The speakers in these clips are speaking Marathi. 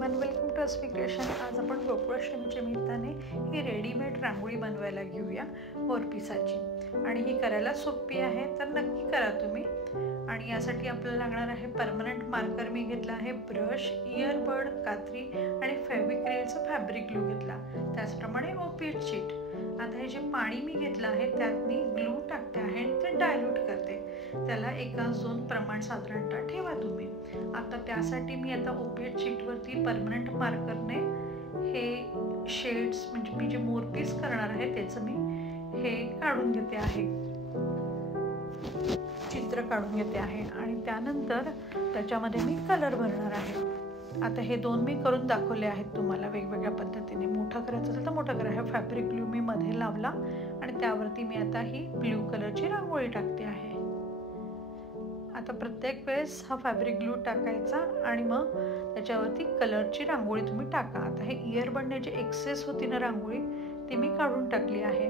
Everyone, welcome to Aswi creation. आज आपण गोकुळाष्टमीच्या निमित्ताने ही रेडीमेड रांगोळी बनवायला घेऊया मोरपिसाची। आणि ही करायला सोपी आहे, तर नक्की करा तुम्ही। आणि यासाठी आपल्याला लागणार आहे परमनंट मार्कर मी घेतला आहे, ब्रश, इयरबड, कात्री आणि फेविक्रिलचा फॅब्रिक ग्लू घेतला, त्याचप्रमाणे ओपीट शीट। आता हे जे पाणी मी घेतलं आहे त्यात मी ग्लू टाकते आहे आणि ते डायल्यूट करते, त्याला 1:2 प्रमाण साधारणतः ठेवा तुम्ही। आता त्यासाठी मी आता ओपीट शीटवरती परमनंट मार्करने हे शेड्स म्हणजे मी जे मोरपीस करणार आहे त्याचं मी हे काढून घेते आहे, चित्र काढून घेते आहे। आणि त्यानंतर त्याच्यामध्ये मी कलर भरणार आहे। आता हे दोन मी करून दाखवले आहेत तुम्हाला वेगवेगळ्या पद्धतीने। मोठा करायचं असेल तर मोठा करा। हा फॅब्रिक ग्लू मी मध्ये लावला आणि त्यावरती मी आता ही ब्लू कलरची रांगोळी टाकते आहे। आता प्रत्येक वेळेस हा फॅब्रिक ग्लू टाकायचा आणि मग त्याच्यावरती कलरची रांगोळी तुम्ही टाका। आता हे इयरबडने जे एक्सेस होती ना रांगोळी ती मी काढून टाकली आहे,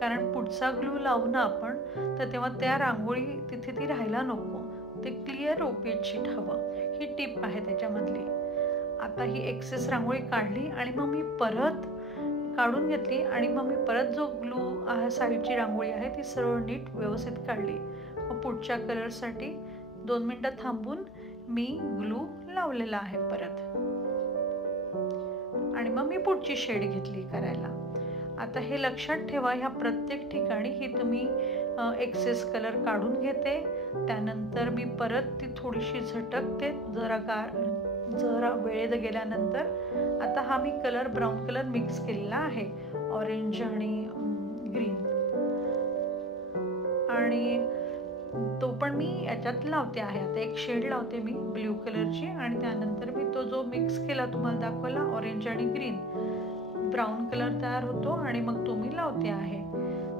कारण पुढचा ग्लू लावू ना आपण तर तेव्हा त्या रांगोळी तिथे ती राहायला नको, ते क्लिअर ओपीट शीट हवं, ही टिप आहे त्याच्यामधली। आता ही एक्सेस रांगोळी काढली आणि मग मी परत काढून घेतली आणि मग मी परत जो ग्लू साईडची रांगोळी आहे ती सरळ नीट व्यवस्थित काढली। मग पुढच्या कलरसाठी 2 मिनिटं थांबून मी ग्लू लावलेला आहे परत, आणि मग मी पुढची शेड घेतली करायला। आता हे लक्षात ठेवा, ह्या प्रत्येक ठिकाणी ही तुम्ही एक्सेस कलर काढून घेते, त्यानंतर मी परत ती थोडीशी झटकते जरा वेळ गेल्यानंतर। आता हा मी कलर ब्राऊन कलर मिक्स केलेला आहे, ऑरेंज आणि ग्रीन, आणि तो पण मी याच्यात लावते आहे। आता एक शेड लावते मी ब्ल्यू कलरची आणि त्यानंतर मी तो जो मिक्स केला तुम्हाला दाखवला ऑरेंज आणि ग्रीन, ब्राऊन कलर तयार होतो आणि मग तो मी लावते आहे।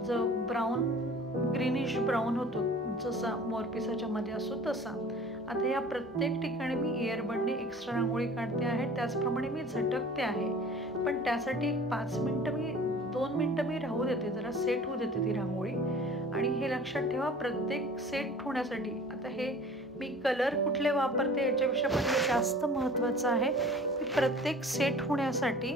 जो ब्राऊन ग्रीनिश ब्राऊन होतो जसा मोरपिसाच्या मध्ये असतो तसा। आता या प्रत्येक ठिकाणी मी इयरबडने एक्स्ट्रा रांगोळी काढते आहे, त्याचप्रमाणे मी झटकते आहे, पण त्यासाठी 2 मिनिटं मी राहू देते, जरा सेट होऊ देते ती रांगोळी। आणि हे लक्षात ठेवा, प्रत्येक सेट होण्यासाठी आता हे मी कलर कुठले वापरते याच्यापेक्षा पण हे जास्त महत्त्वाचं आहे की प्रत्येक सेट होण्यासाठी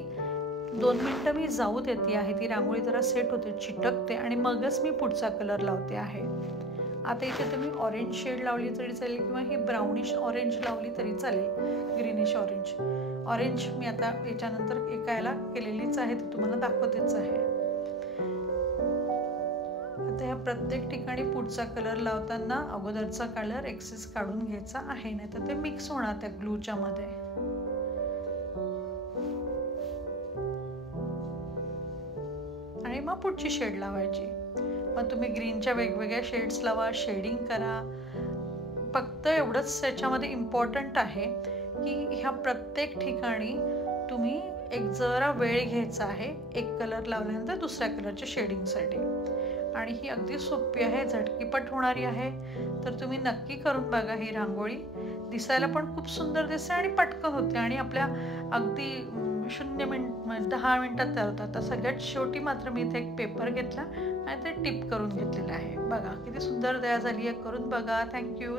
2 मिनिटं मी जाऊ देते आहे, ती रांगोळी जरा सेट होते, चिटकते आणि मगच मी पुढचा कलर लावते आहे। आता इथे तुम्ही ऑरेंज शेड लावली तरी चालेल किंवा ही ब्राउनिश ऑरेंज लावली तरी चालेल, ग्रीनिश ऑरेंज मी आता याच्यानंतर एकायला केलेलीच आहे, ती तुम्हाला दाखवतेच आहे। आता ह्या प्रत्येक ठिकाणी पुढचा कलर लावताना अगोदरचा कलर एक्सेस काढून घ्यायचा आहे, नाही तर ते मिक्स होणार त्या ग्लूच्या मध्ये। आणि मग पुढची शेड लावायची। मग तुम्ही ग्रीनच्या वेगवेगळ्या शेड्स लावा, शेडिंग करा। फक्त एवढंच त्याच्यामध्ये इम्पॉर्टंट आहे की ह्या प्रत्येक ठिकाणी तुम्ही एक जरा वेळ घ्यायचा आहे, एक कलर लावल्यानंतर दुसऱ्या कलरच्या शेडिंगसाठी। आणि ही अगदी सोपी आहे, झटकीपट होणारी आहे, तर तुम्ही नक्की करून बघा। ही रांगोळी दिसायला पण खूप सुंदर दिसते आणि पटकन होते आणि आपल्या अगदी 10 मिनिटात तयार होतात। तर सगळ्यात शेवटी मात्र मी इथे एक पेपर घेतला आणि ते टिप करून घेतलेलं आहे। बघा किती सुंदर तयार झाली आहे, करून बघा। थँक्यू।